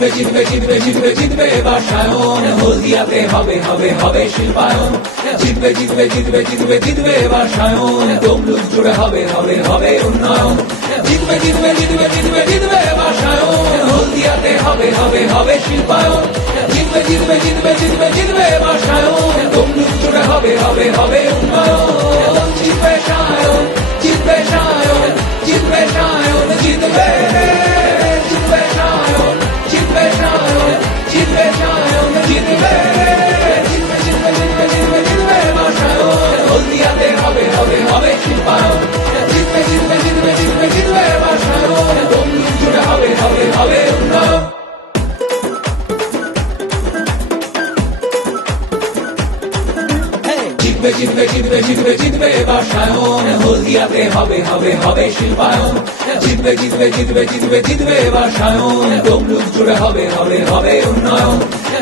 জিতবে জিতবে জিতবে জিতবে জিতবে বাসায়ন, হলদিয়াতে হবে হবে হবে শিল্পায়ন। জিতবে জিতবে জিতবে জিতবে জিতবে বাসায়ন, তমলুক জুড়ে হবে হবে হবে উন্নয়ন। জিতবে জিতবে জিতবে জিতবে জিতবে বাসায়ন, হলদিয়াতে হবে হবে হবে শিল্পায়ন। জিতবে জিতবে জিতবে জিতবে জিতবে বাসায়ন, তমলুক জুড়ে হবে হবে হবে উন্নয়ন। জিতবে সায়ন, জিতবে সায়ন, জিতবে সায়ন, জিতবে জিতবে সায়ন, জিতবে সায়ন, জিতবে সায়ন, জিতবে জিতবে জিতবে জিতবে জিতবে জিতবে বাসায়ন, হলদিয়াতে হবে হবে হবে শিল্পায়ন। জিতবে জিতবে জিতবে জিতবে জিতবে বাসায়ন, তমলুক জুড়ে হবে হবে হবে উন্নয়ন। জিতবে জিতবে জিতবে জিতবে জিতবে বাসায়ন, হলদিয়াতে হবে হবে হবে শিল্পায়ন। জিতবে জিতবে জিতবে জিতবে জিতবে বাসায়ন, তমলুক জুড়ে হবে হবে হবে উন্নয়ন।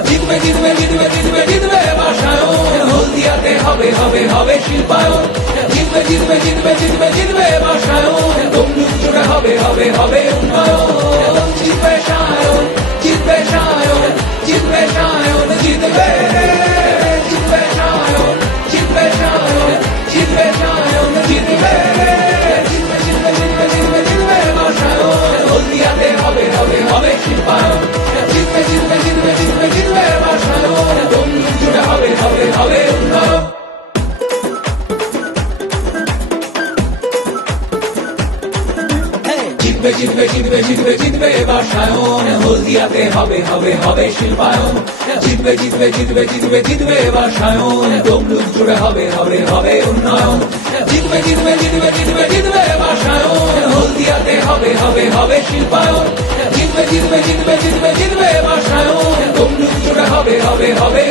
জিতবে জিতবে জিতবে জিতবে জিতবে বাসায়ন, হলদিয়াতে হবে হবে হবে শিল্পায়ন। জিতবে জিতবে জিতবে জিতবে জিতবে বাসায়ন, তমলুক জুড়ে হবে হবে হবে উন্নয়ন। জিতবে সায়ন, জিতবে সায়ন, জিতবে সায়ন, জিতবে জিতবে সায়ন, জিতবে সায়ন, জিতবে সায়ন, জিতবে জিতবে জিতবে জিতবে জিতবে জিতবে বাসায়ন, হলদিয়াতে হবে হবে হবে শিল্পায়ন। জিতবে জিতবে জিতবে জিতবে জিতবে বাসায়ন, তমলুক জুড়ে হবে হবে হবে উন্নয়ন। জিতবে জিতবে জিতবে জিতবে জিতবে বাসায়ন, হলদিয়াতে হবে হবে হবে শিল্পায়ন। জিতবে জিতবে জিতবে জিতবে জিতবে বাসায়ন, তমলুক জুড়ে হবে হবে হবে উন্নয়ন। জিতবে জিতবে জিতবে জিতবে জিতবে বাসায়ন, হলদিয়াতে হবে হবে হবে শিল্পায়ন। জিতবে জিতবে জিতবে জিতবে জিতবে বাসায়ন, তমলুক জুড়ে হবে হবে হবে